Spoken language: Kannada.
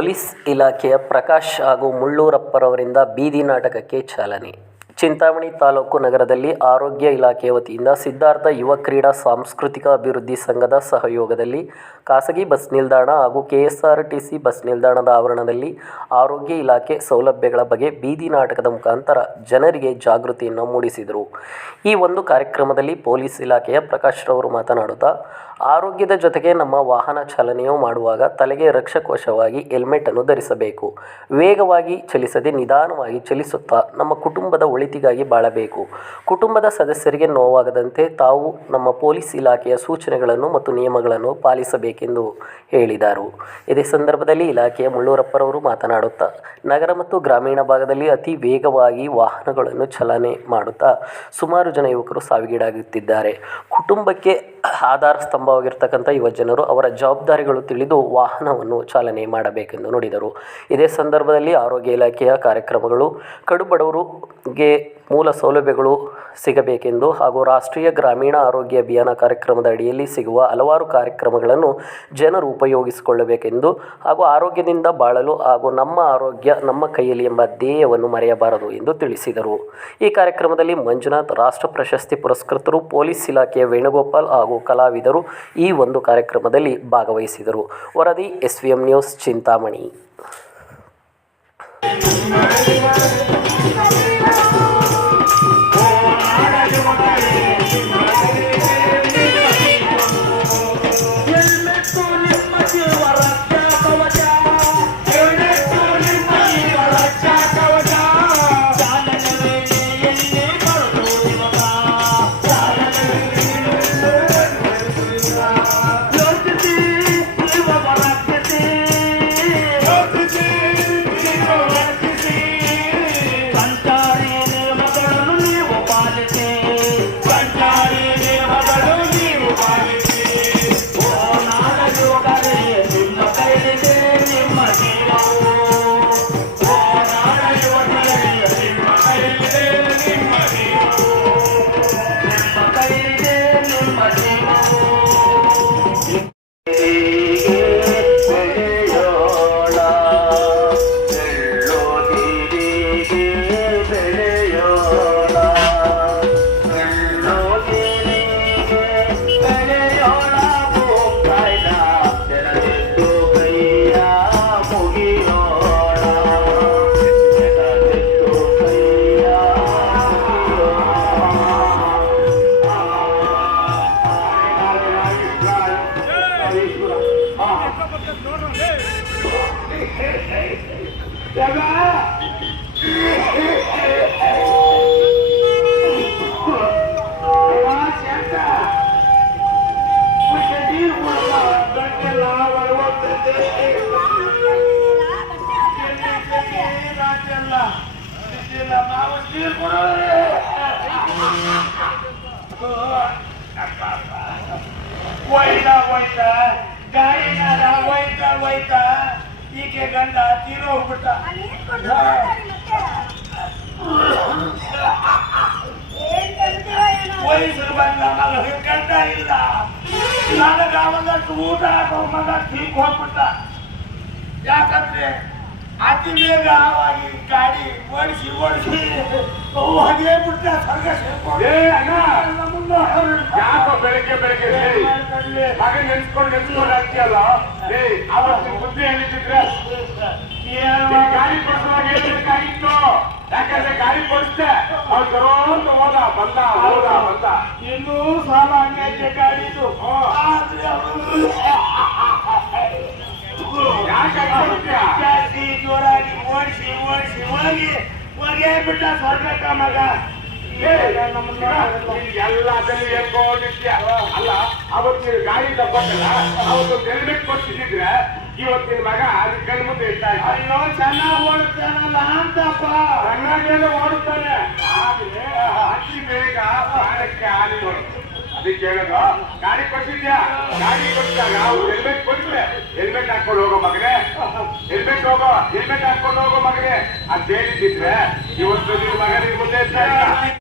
ಪೊಲೀಸ್ ಇಲಾಖೆಯ ಪ್ರಕಾಶ್ ಹಾಗೂ ಮುಳ್ಳೂರಪ್ಪರವರಿಂದ ಬೀದಿ ನಾಟಕಕ್ಕೆ ಚಾಲನೆ. ಚಿಂತಾಮಣಿ ತಾಲೂಕು ನಗರದಲ್ಲಿ ಆರೋಗ್ಯ ಇಲಾಖೆಯ ವತಿಯಿಂದ ಸಿದ್ಧಾರ್ಥ ಯುವ ಕ್ರೀಡಾ ಸಾಂಸ್ಕೃತಿಕ ಅಭಿವೃದ್ಧಿ ಸಂಘದ ಸಹಯೋಗದಲ್ಲಿ ಖಾಸಗಿ ಬಸ್ ನಿಲ್ದಾಣ ಹಾಗೂ ಕೆಎಸ್ಆರ್ಟಿಸಿ ಬಸ್ ನಿಲ್ದಾಣದ ಆವರಣದಲ್ಲಿ ಆರೋಗ್ಯ ಇಲಾಖೆ ಸೌಲಭ್ಯಗಳ ಬಗ್ಗೆ ಬೀದಿ ನಾಟಕದ ಮುಖಾಂತರ ಜನರಿಗೆ ಜಾಗೃತಿಯನ್ನು ಮೂಡಿಸಿದರು. ಈ ಒಂದು ಕಾರ್ಯಕ್ರಮದಲ್ಲಿ ಪೊಲೀಸ್ ಇಲಾಖೆಯ ಪ್ರಕಾಶ್ ರವರು ಮಾತನಾಡುತ್ತಾ, ಆರೋಗ್ಯದ ಜೊತೆಗೆ ನಮ್ಮ ವಾಹನ ಚಾಲನೆಯು ಮಾಡುವಾಗ ತಲೆಗೆ ರಕ್ಷಾಕವಚವಾಗಿ ಹೆಲ್ಮೆಟ್ ಅನ್ನು ಧರಿಸಬೇಕು. ವೇಗವಾಗಿ ಚಲಿಸದೆ ನಿಧಾನವಾಗಿ ಚಲಿಸುತ್ತಾ ನಮ್ಮ ಕುಟುಂಬದ ಒಳಿತಿಗಾಗಿ ಬಾಳಬೇಕು. ಕುಟುಂಬದ ಸದಸ್ಯರಿಗೆ ನೋವಾಗದಂತೆ ತಾವು ನಮ್ಮ ಪೊಲೀಸ್ ಇಲಾಖೆಯ ಸೂಚನೆಗಳನ್ನು ಮತ್ತು ನಿಯಮಗಳನ್ನು ಪಾಲಿಸಬೇಕೆಂದು ಹೇಳಿದರು. ಇದೇ ಸಂದರ್ಭದಲ್ಲಿ ಇಲಾಖೆಯ ಮುಳ್ಳೂರಪ್ಪರವರು ಮಾತನಾಡುತ್ತಾ, ನಗರ ಮತ್ತು ಗ್ರಾಮೀಣ ಭಾಗದಲ್ಲಿ ಅತಿ ವೇಗವಾಗಿ ವಾಹನಗಳನ್ನು ಚಾಲನೆ ಮಾಡುತ್ತಾ ಸುಮಾರು ಜನ ಯುವಕರು ಸಾವಿಗೀಡಾಗುತ್ತಿದ್ದಾರೆ. ಕುಟುಂಬಕ್ಕೆ ಆಧಾರ ಸ್ತಂಭವಾಗಿರ್ತಕ್ಕಂಥ ಯುವಜನರು ಅವರ ಜವಾಬ್ದಾರಿಗಳು ತಿಳಿದು ವಾಹನವನ್ನು ಚಾಲನೆ ಮಾಡಬೇಕೆಂದು ನುಡಿದರು. ಇದೇ ಸಂದರ್ಭದಲ್ಲಿ ಆರೋಗ್ಯ ಇಲಾಖೆಯ ಕಾರ್ಯಕ್ರಮಗಳು ಕಡುಬಡವರಿಗೆ ಮೂಲ ಸೌಲಭ್ಯಗಳು ಸಿಗಬೇಕೆಂದು ಹಾಗೂ ರಾಷ್ಟ್ರೀಯ ಗ್ರಾಮೀಣ ಆರೋಗ್ಯ ಅಭಿಯಾನ ಕಾರ್ಯಕ್ರಮದ ಅಡಿಯಲ್ಲಿ ಸಿಗುವ ಹಲವಾರು ಕಾರ್ಯಕ್ರಮಗಳನ್ನು ಜನರು ಉಪಯೋಗಿಸಿಕೊಳ್ಳಬೇಕೆಂದು ಹಾಗೂ ಆರೋಗ್ಯದಿಂದ ಬಾಳಲು ಹಾಗೂ ನಮ್ಮ ಆರೋಗ್ಯ ನಮ್ಮ ಕೈಯಲ್ಲಿ ಎಂಬ ಧ್ಯೇಯವನ್ನು ಮರೆಯಬಾರದು ಎಂದು ತಿಳಿಸಿದರು. ಈ ಕಾರ್ಯಕ್ರಮದಲ್ಲಿ ಮಂಜುನಾಥ್, ರಾಷ್ಟ್ರ ಪ್ರಶಸ್ತಿ ಪುರಸ್ಕೃತರು, ಪೊಲೀಸ್ ಇಲಾಖೆಯ ವೇಣುಗೋಪಾಲ್ ಹಾಗೂ ಕಲಾವಿದರು ಈ ಒಂದು ಕಾರ್ಯಕ್ರಮದಲ್ಲಿ ಭಾಗವಹಿಸಿದರು. ವರದಿ SVM ನ್ಯೂಸ್, ಚಿಂತಾಮಣಿ. ಹೋಯ್ತಾ ಈಕೆ ಗಂಡ ತೀರೋ ಹೋಗ್ಬಿಟ್ಟ. ವಯಸ್ಸು ಬಂದ ಮಗ ಗಂಡ ಇಲ್ಲ, ನನಗ ಅವನಷ್ಟು ಊಟ ಹಾಕೋ ಮಗ ತೀಕ್ ಹೋಗ್ಬಿಟ್ಟ. ಯಾಕಂದ್ರೆ ಅತಿ ಬೇಗ ಆವಾಗಿ ಗಾಡಿ ಓಡಿಸಿ ಹೋಗೇ ಬಿಟ್ಟ. ಯಾಕೋ ಬೆಳಗ್ಗೆ ಮಗ ನೆನ್ಸ್ಕೊಂಡು ಆಗ್ತಿಯಲ್ಲ, ಅವತ್ತು ಬುದ್ಧಿ ಹೇಳಿದ್ರೆ ಗಾಡಿ ಕೊಡಿಸುವಾಗ ಹೇಳ್ಬೇಕಾಗಿತ್ತು. ಯಾಕಂದ್ರೆ ಗಾಡಿ ಕೊಡಿಸ್ದೆ ಅವ್ರು ತರೋ ಅಂತ ಬಂದ ಇನ್ನೂ ಸಾಲ ಹಂಗೈತೆ ಗಾಡಿದು. ಜಾಸ್ತಿ ಜೋರಾಗಿ ಓಡಿಸಿ ಹೋಗೇ ಬಿಟ್ಟ ಸ್ವರ್ಗಕ್ಕ ಮಗ. ಎಲ್ಲದಲ್ಲಿ ಹೇಳ್ಕೊಂಡಿದ್ಯ ಅಲ್ಲ, ಅವತ್ತು ಗಾಡಿ ತಪ್ಪಲ್ಲ, ಅವತ್ತು ಹೆಲ್ಮೆಟ್ ಕೊಡ್ತಿದ್ರೆ ಇವತ್ತಿನ ಮಗ ಅಲ್ಲಿ ಕಣ್ ಮುಂದೆ ಇರ್ತಾ ಇದ್ದ. ಅಯ್ಯೋ ಚೆನ್ನಾಗಿ ಓಡುತ್ತಾನಲ್ಲ ಅಂತಪ್ಪ. ಚೆನ್ನಾಗೇನೋ ಓಡುತ್ತಾನೆ, ಆದ್ರೆ ಅತಿ ಬೇಗ ಪ್ರಾಣಕ್ಕೆ ಹಾನಿ ಬರುತ್ತೆ. ಅದಕ್ಕೆ ಹೇಳೋದು, ಗಾಡಿ ಕೊಡ್ತಿದ್ಯಾ, ಗಾಡಿ ಕೊಟ್ಟಾಗ ಅವ್ರು ಹೆಲ್ಮೆಟ್ ಕೊಟ್ರೆ ಹೆಲ್ಮೆಟ್ ಹಾಕೊಂಡು ಹೋಗೋ ಮಗನೇ, ಹೆಲ್ಮೆಟ್ ಹಾಕೊಂಡು ಹೋಗೋ ಮಗನೇ ಅಂತ ಹೇಳಿದ್ರೆ ಇವತ್ತು ನಿನ್ ಮಗ ನಿನ್ ಮುಂದೆ ಇರ್ತಾ ಇಲ್ಲ.